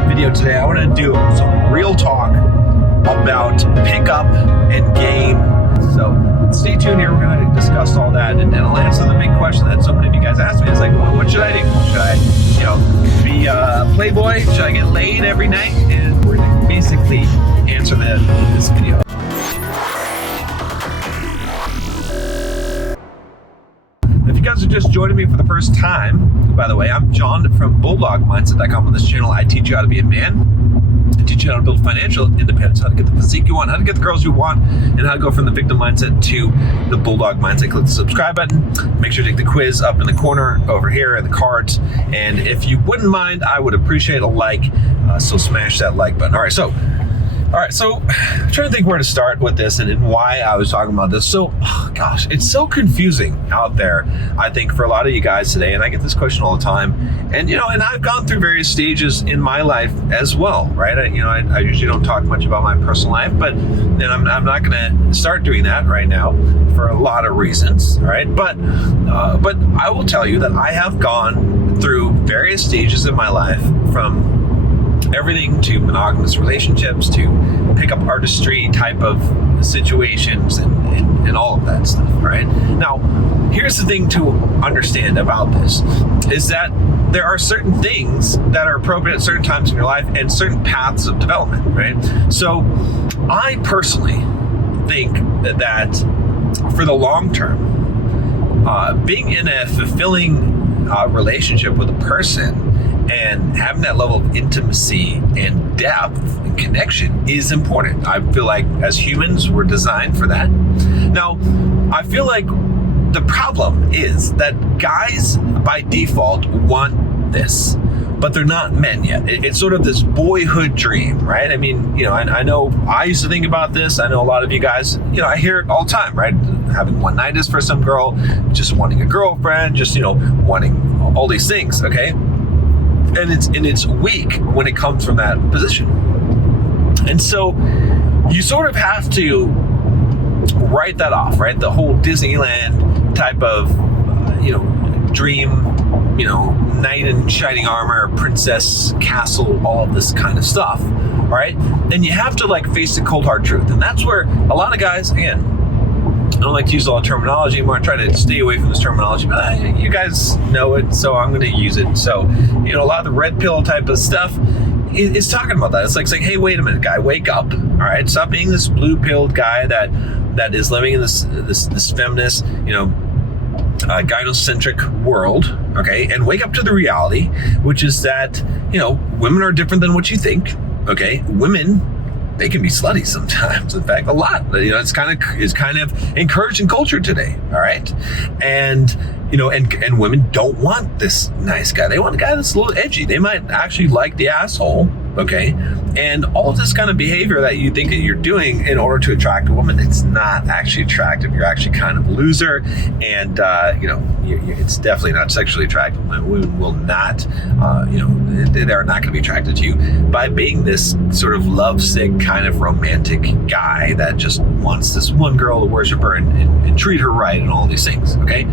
video today. I want to do some real talk about pickup and game. So stay tuned here. We're going to discuss all that, and I'll answer the big question that so many of you guys asked me. It's like, well, what should I do? Should I, be a playboy? Should I get laid every night? And we're going to basically answer that in this video. If you guys are just joining me for the first time, by the way, I'm John from BulldogMindset.com. On this channel, I teach you how to be a man. I teach you how to build financial independence, how to get the physique you want, how to get the girls you want, and how to go from the victim mindset to the bulldog mindset. Click the subscribe button. Make sure to take the quiz up in the corner over here in the cards. And if you wouldn't mind, I would appreciate a like. So smash that like button. All right, so I'm trying to think where to start with this and why I was talking about this. So, gosh, it's so confusing out there, I think, for a lot of you guys today. And I get this question all the time. And, and I've gone through various stages in my life as well, right? I usually don't talk much about my personal life, but then I'm not going to start doing that right now for a lot of reasons, right? But I will tell you that I have gone through various stages in my life, from everything to monogamous relationships to pickup artistry type of situations and all of that stuff, right? Now, here's the thing to understand about this, is that there are certain things that are appropriate at certain times in your life and certain paths of development, right? So I personally think that for the long term, being in a fulfilling relationship with a person and having that level of intimacy and depth and connection is important. I feel like as humans, we're designed for that. Now, I feel like the problem is that guys by default want this, but they're not men yet. It's sort of this boyhood dream, right? I mean, I know I used to think about this. I know a lot of you guys, I hear it all the time, right? Having one-nighters for some girl, just wanting a girlfriend, just, wanting all these things, okay? And it's weak when it comes from that position. And so you sort of have to write that off, right? The whole Disneyland type of, dream, knight in shining armor, princess castle, all of this kind of stuff, all right? And you have to face the cold hard truth. And that's where a lot of guys, again, I don't like to use all the terminology anymore. I try to stay away from this terminology, but you guys know it, so I'm going to use it. So, a lot of the red pill type of stuff is talking about that. It's like saying, hey, wait a minute, guy, wake up. All right, stop being this blue-pilled guy that is living in this feminist, gynocentric world, okay? And wake up to the reality, which is that, women are different than what you think, okay? Women, they can be slutty sometimes. In fact, a lot. It's kind of encouraged in culture today. All right, and and women don't want this nice guy. They want a guy that's a little edgy. They might actually like the asshole. Okay, and all of this kind of behavior that you think that you're doing in order to attract a woman, it's not actually attractive. You're actually kind of a loser, and it's definitely not sexually attractive. Women will not, they're not going to be attracted to you by being this sort of lovesick kind of romantic guy that just wants this one girl to worship her and treat her right and all these things. Okay,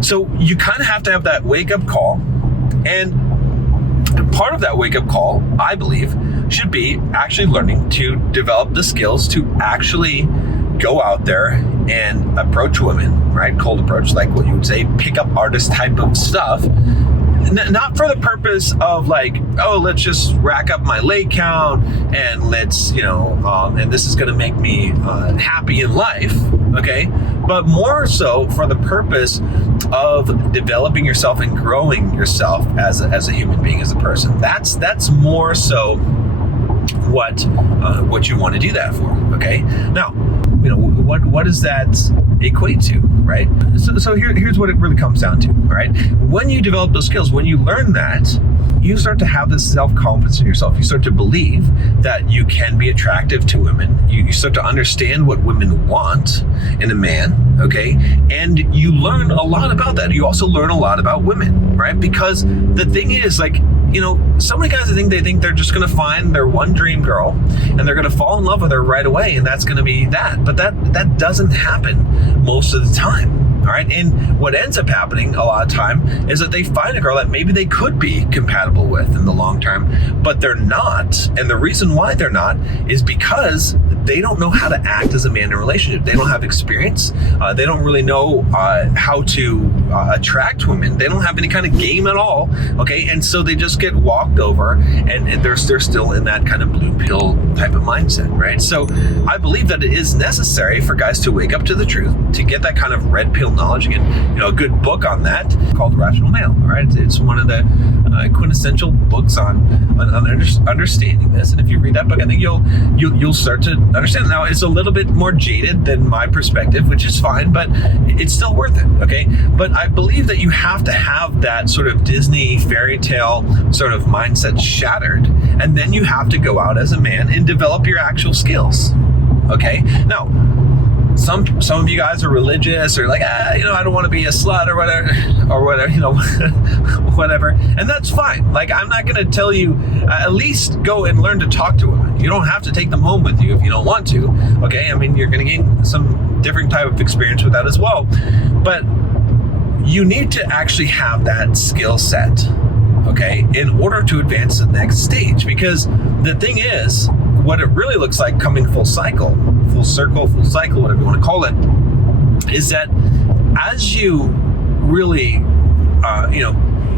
so you kind of have to have that wake up call, and part of that wake-up call, I believe, should be actually learning to develop the skills to actually go out there and approach women, right? Cold approach, like what you would say, pick-up artist type of stuff. Not for the purpose of let's just rack up my leg count and let's, and this is going to make me happy in life, okay? But more so for the purpose of developing yourself and growing yourself as a human being, as a person. That's more so what you want to do that for, okay? Now, what does that equate to, right? So here's what it really comes down to, all right? When you develop those skills, when you learn that, you start to have this self-confidence in yourself. You start to believe that you can be attractive to women. You start to understand what women want in a man, okay? And you learn a lot about that. You also learn a lot about women, right? Because the thing is, so many guys, they think they're just going to find their one dream girl and they're going to fall in love with her right away, and that's going to be that. But that doesn't happen most of the time. All right. And what ends up happening a lot of time is that they find a girl that maybe they could be compatible with in the long term, but they're not. And the reason why they're not is because they don't know how to act as a man in a relationship. They don't have experience. They don't really know how to attract women. They don't have any kind of game at all. Okay. And so they just get walked over, and they're still in that kind of blue pill type of mindset, right? So I believe that it is necessary for guys to wake up to the truth, to get that kind of red pill knowledge. Again, a good book on that called Rational Male. All right. It's one of the quintessential books on understanding this. And if you read that book, I think you'll start to understand. Now, it's a little bit more jaded than my perspective, which is fine, but it's still worth it. Okay. But I believe that you have to have that sort of Disney fairy tale sort of mindset shattered. And then you have to go out as a man and develop your actual skills. Okay. Now, some of you guys are religious, or like, I don't want to be a slut or whatever, whatever. And that's fine. Like, I'm not going to tell you, at least go and learn to talk to women. You don't have to take them home with you if you don't want to. Okay. I mean, you're going to gain some different type of experience with that as well. But you need to actually have that skill set, okay, in order to advance to the next stage. Because the thing is, what it really looks like coming full circle, whatever you want to call it, is that as you really,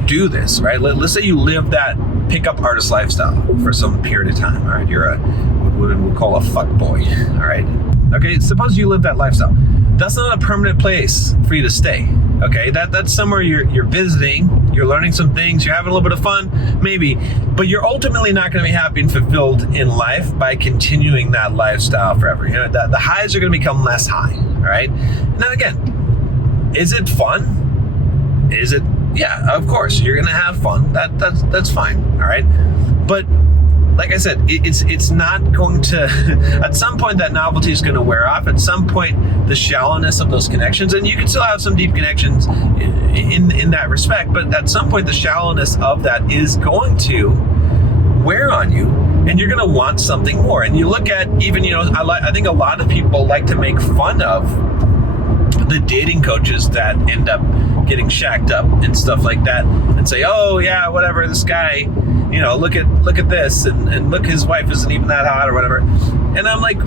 do this, right? Let's say you live that pickup artist lifestyle for some period of time, all right? You're what we'll call a fuck boy, all right? Okay, suppose you live that lifestyle. That's not a permanent place for you to stay, okay? That's somewhere you're visiting, you're learning some things, you're having a little bit of fun, maybe, but you're ultimately not going to be happy and fulfilled in life by continuing that lifestyle forever. The highs are going to become less high, all right? Now, again, is it fun? Is it? Yeah, of course, you're going to have fun. That's fine, all right? But like I said, it's not going to, at some point that novelty is going to wear off. At some point, the shallowness of those connections, and you can still have some deep connections in that respect, but at some point the shallowness of that is going to wear on you, and you're going to want something more. And you look at even, I think a lot of people like to make fun of the dating coaches that end up getting shacked up and stuff like that, and say, oh yeah, whatever, this guy, look at this, and look, his wife isn't even that hot or whatever. And I'm like,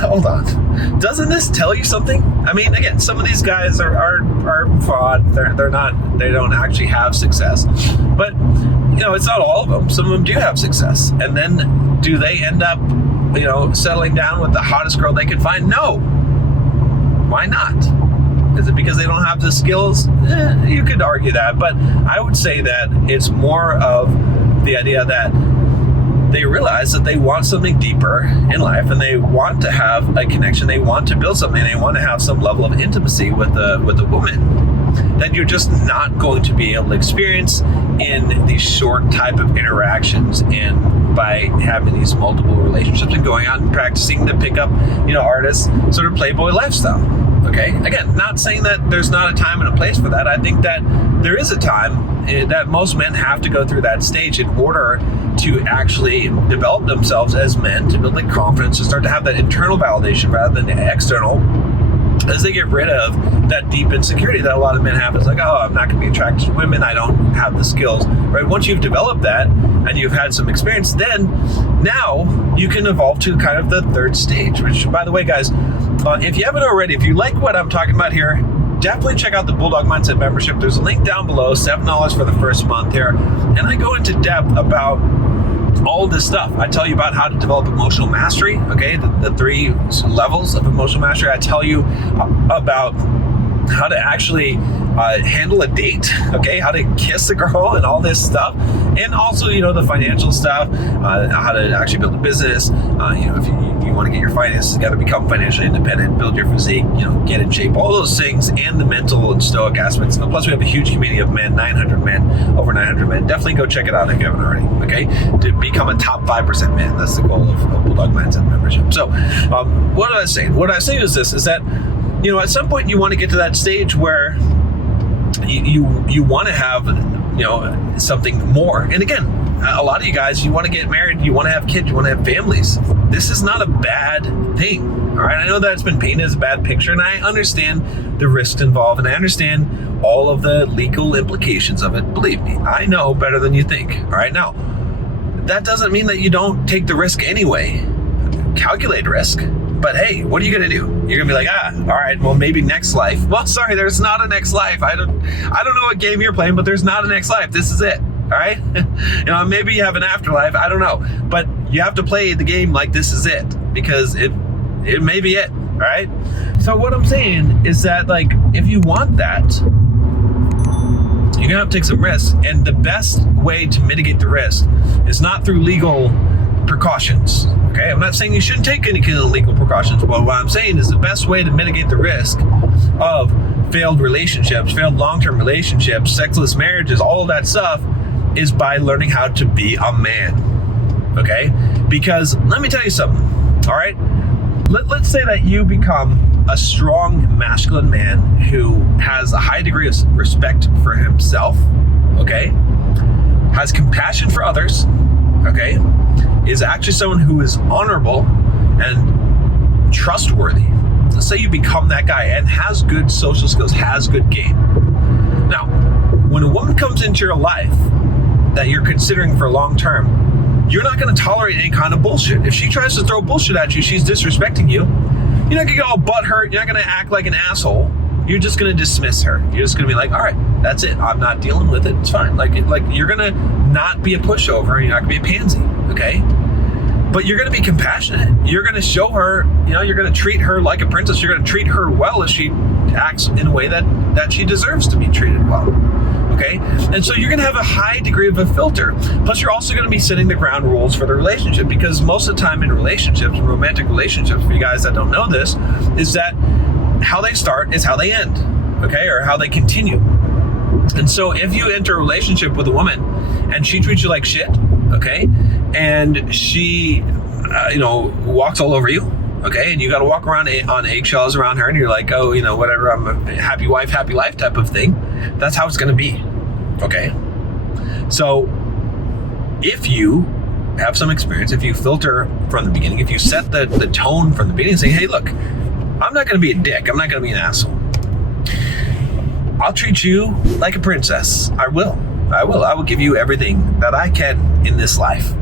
hold on, doesn't this tell you something? I mean, again, some of these guys are fraud. They don't actually have success, but it's not all of them. Some of them do have success, and then do they end up settling down with the hottest girl they can find? No. Why not? Is it because they don't have the skills? You could argue that, but I would say that it's more of the idea that they realize that they want something deeper in life, and they want to have a connection. They want to build something. They want to have some level of intimacy with a woman that you're just not going to be able to experience in these short type of interactions, and by having these multiple relationships and going out and practicing the pickup, artist sort of playboy lifestyle. Okay, again, not saying that there's not a time and a place for that. I think that there is a time that most men have to go through that stage in order to actually develop themselves as men, to build that confidence, to start to have that internal validation rather than the external, as they get rid of that deep insecurity that a lot of men have. It's like, oh, I'm not going to be attracted to women, I don't have the skills, right? Once you've developed that and you've had some experience, then now you can evolve to kind of the third stage, which, by the way, guys, if you haven't already, if you like what I'm talking about here, definitely check out the Bulldog Mindset membership. There's a link down below, $7 for the first month here, and I go into depth about all this stuff. I tell you about how to develop emotional mastery, okay, the 3 levels of emotional mastery. I tell you about how to actually handle a date, okay, how to kiss a girl and all this stuff, and also the financial stuff, how to actually build a business, if you want to get your finances together, become financially independent, build your physique, get in shape, all those things, and the mental and stoic aspects. And plus we have a huge community of men, over 900 men. Definitely go check it out if you haven't already, okay, to become a top 5% man. That's the goal of Bulldog Mindset membership. So what I was saying is this, is that at some point you want to get to that stage where you want to have something more. And again, a lot of you guys, you want to get married, you want to have kids, you want to have families. This is not a bad thing. All right, I know that it's been painted as a bad picture, and I understand the risks involved, and I understand all of the legal implications of it. Believe me, I know better than you think. All right, now, that doesn't mean that you don't take the risk anyway. Calculate risk. But hey, what are you gonna do? You're gonna be like, all right, well, maybe next life. Well, sorry, there's not a next life. I don't know what game you're playing, but there's not a next life. This is it. All right. Maybe you have an afterlife. I don't know, but you have to play the game like this is it, because it may be it. All right. So what I'm saying is that, like, if you want that, you're gonna have to take some risks, and the best way to mitigate the risk is not through legal precautions. Okay, I'm not saying you shouldn't take any kind of legal precautions, but what I'm saying is the best way to mitigate the risk of failed relationships, failed long-term relationships, sexless marriages, all of that stuff, is by learning how to be a man. Okay, because let me tell you something. All right, let's say that you become a strong masculine man who has a high degree of respect for himself. Okay, has compassion for others. Okay, is actually someone who is honorable and trustworthy. Let's say you become that guy and has good social skills, has good game. Now, when a woman comes into your life that you're considering for long term, you're not going to tolerate any kind of bullshit. If she tries to throw bullshit at you, she's disrespecting you. You're not going to get all butthurt. You're not going to act like an asshole. You're just going to dismiss her. You're just going to be like, all right, that's it. I'm not dealing with it. It's fine. Like you're going to not be a pushover. You're not going to be a pansy. Okay. But you're going to be compassionate. You're going to show her, you're going to treat her like a princess. You're going to treat her well if she acts in a way that she deserves to be treated well. Okay. And so you're going to have a high degree of a filter. Plus, you're also going to be setting the ground rules for the relationship, because most of the time in relationships, romantic relationships, for you guys that don't know this, is that how they start is how they end. Okay. Or how they continue. And so if you enter a relationship with a woman and she treats you like shit, okay, and she, walks all over you, okay, and you got to walk around on eggshells around her, and you're like, oh, whatever, I'm a happy wife, happy life type of thing. That's how it's going to be, okay? So if you have some experience, if you filter from the beginning, if you set the tone from the beginning, saying, hey, look, I'm not going to be a dick. I'm not going to be an asshole. I'll treat you like a princess. I will. I will give you everything that I can in this life.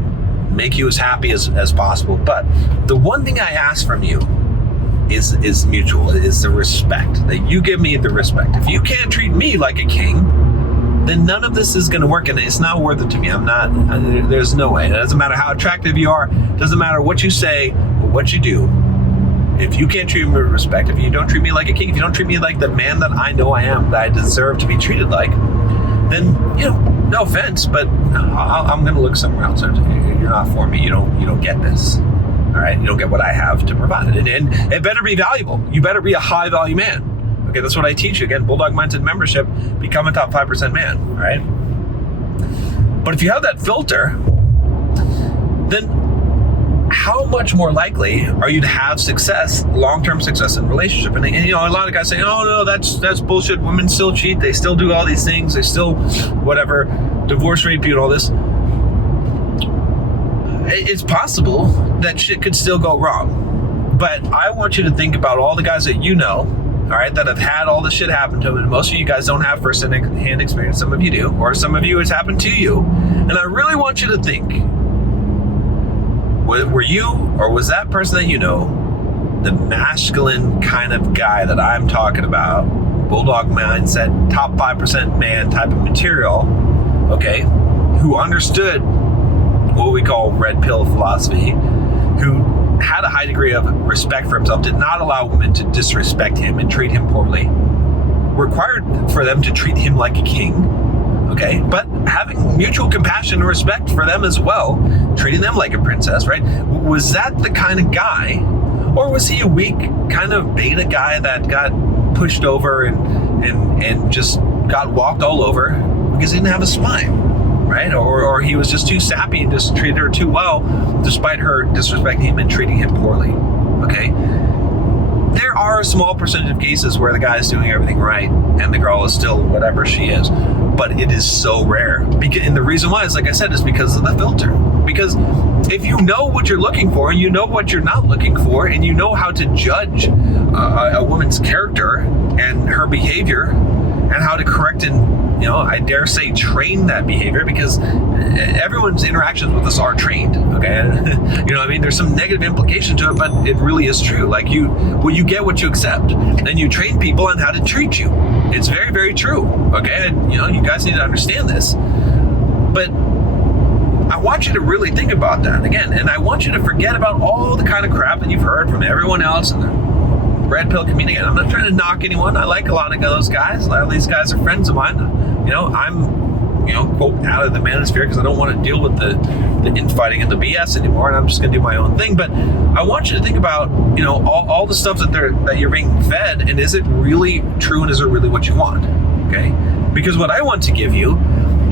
Make you as happy as possible. But the one thing I ask from you is mutual, is the respect. That you give me the respect. If you can't treat me like a king, then none of this is going to work, and it's not worth it to me. There's no way. It doesn't matter how attractive you are. It doesn't matter what you say or what you do. If you can't treat me with respect, if you don't treat me like a king, if you don't treat me like the man that I know I am, that I deserve to be treated like, then, no offense, but I'm going to look somewhere else. You're not for me. You don't get this. All right. You don't get what I have to provide. And it better be valuable. You better be a high value man. Okay. That's what I teach you. Again, Bulldog Mindset membership, become a top 5% man. All right. But if you have that filter, then how much more likely are you to have success, long-term success in a relationship? And a lot of guys say, oh no, that's bullshit. Women still cheat. They still do all these things. They still, whatever, divorce rate, and all this. It's possible that shit could still go wrong. But I want you to think about all the guys that all right, that have had all this shit happen to them. And most of you guys don't have first-hand experience. Some of you do, or some of you it's happened to you. And I really want you to think, were you, or was that person that the masculine kind of guy that I'm talking about, Bulldog mindset, top 5% man type of material, okay, who understood what we call red pill philosophy, who had a high degree of respect for himself, did not allow women to disrespect him and treat him poorly, required for them to treat him like a king, okay, but having mutual compassion and respect for them as well, treating them like a princess, right? Was that the kind of guy, or was he a weak kind of beta guy that got pushed over and just got walked all over because he didn't have a spine, right? Or he was just too sappy and just treated her too well, despite her disrespecting him and treating him poorly, okay? There are a small percentage of cases where the guy is doing everything right and the girl is still whatever she is. but it is so rare. And the reason why is, like I said, is because of the filter. Because if you know what you're looking for, and you know what you're not looking for, and you know how to judge a woman's character and her behavior, and how to correct and, I dare say train that behavior, because everyone's interactions with us are trained, okay? There's some negative implication to it, but it really is true. Like you get what you accept, and you train people on how to treat you. It's very, very true, okay? And, you guys need to understand this. But I want you to really think about that again, and I want you to forget about all the kind of crap that you've heard from everyone else in the red pill community. And I'm not trying to knock anyone. I like a lot of those guys. A lot of these guys are friends of mine. I'm, quote, out of the manosphere because I don't want to deal with the infighting and the BS anymore, and I'm just going to do my own thing. But I want you to think about, all the stuff that you're being fed, and is it really true, and is it really what you want? Okay? Because what I want to give you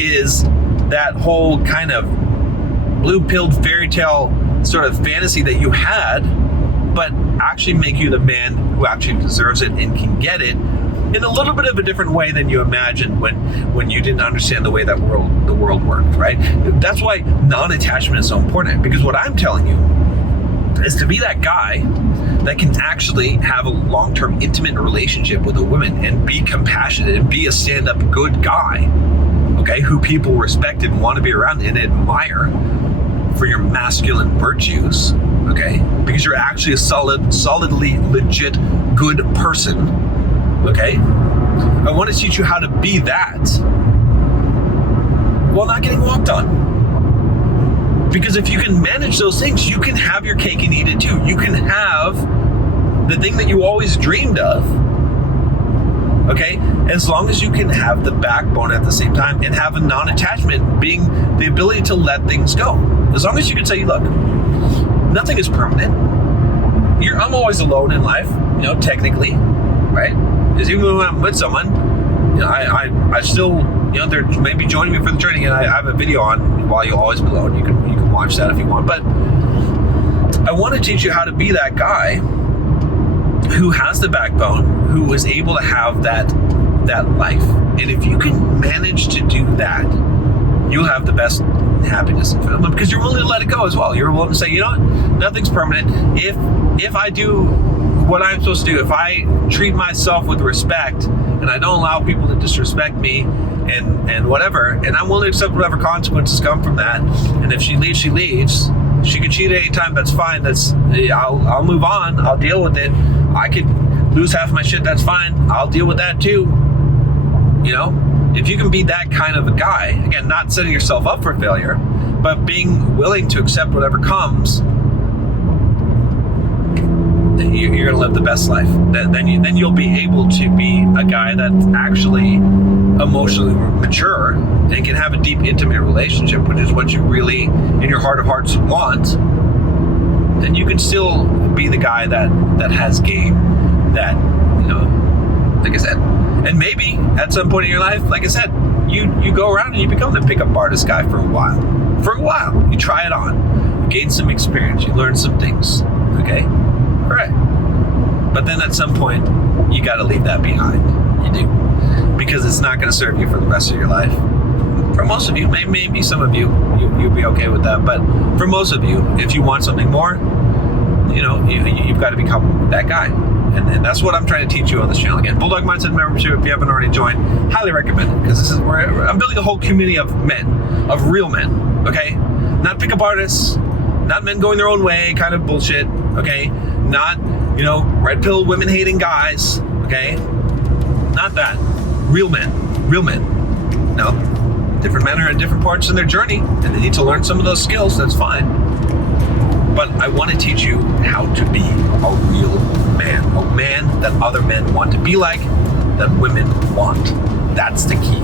is that whole kind of blue-pilled fairy tale sort of fantasy that you had, but actually make you the man who actually deserves it and can get it in a little bit of a different way than you imagined when you didn't understand the way that the world worked, right? That's why non-attachment is so important, because what I'm telling you is to be that guy that can actually have a long-term intimate relationship with a woman and be compassionate and be a stand-up good guy, okay, who people respect and want to be around and admire for your masculine virtues, okay, because you're actually a solidly legit good person, okay? I want to teach you how to be that while not getting walked on. Because if you can manage those things, you can have your cake and eat it too. You can have the thing that you always dreamed of, okay? As long as you can have the backbone at the same time and have a non-attachment, being the ability to let things go. As long as you can say, look, nothing is permanent. I'm always alone in life, technically, right? Because even when I'm with someone, I still, they're maybe joining me for the journey, and I have a video on While You'll Always Be Alone. You can watch that if you want. But I want to teach you how to be that guy who has the backbone, who is able to have that life. And if you can manage to do that, you'll have the best happiness and fulfillment, because you're willing to let it go as well. You're willing to say, nothing's permanent. If I do what I'm supposed to do, if I treat myself with respect and I don't allow people to disrespect me and whatever, and I'm willing to accept whatever consequences come from that, and if she leaves, she leaves. She could cheat at any time, that's fine. I'll move on. I'll deal with it. I could lose half my shit, that's fine. I'll deal with that too. If you can be that kind of a guy, again, not setting yourself up for failure, but being willing to accept whatever comes, then you're going to live the best life. Then you'll be able to be a guy that's actually emotionally mature and can have a deep, intimate relationship, which is what you really, in your heart of hearts, want. Then you can still be the guy that has game, that, like I said. And maybe at some point in your life, like I said, you go around and you become the pickup artist guy for a while. You try it on. You gain some experience. You learn some things. Okay? All right. But then at some point, you got to leave that behind. You do. Because it's not going to serve you for the rest of your life. For most of you, maybe some of you'll be okay with that. But for most of you, if you want something more, you've got to become that guy. And that's what I'm trying to teach you on this channel. Again, Bulldog Mindset membership, if you haven't already joined, highly recommend it, because this is where I'm building a whole community of men, of real men, okay? Not pickup artists, not men going their own way kind of bullshit, okay? Not, red pill women hating guys, okay? Not that. Real men. No, different men are at different parts in their journey, and they need to learn some of those skills, that's fine. But I want to teach you how to be a real man. A man that other men want to be like, that women want. That's the key.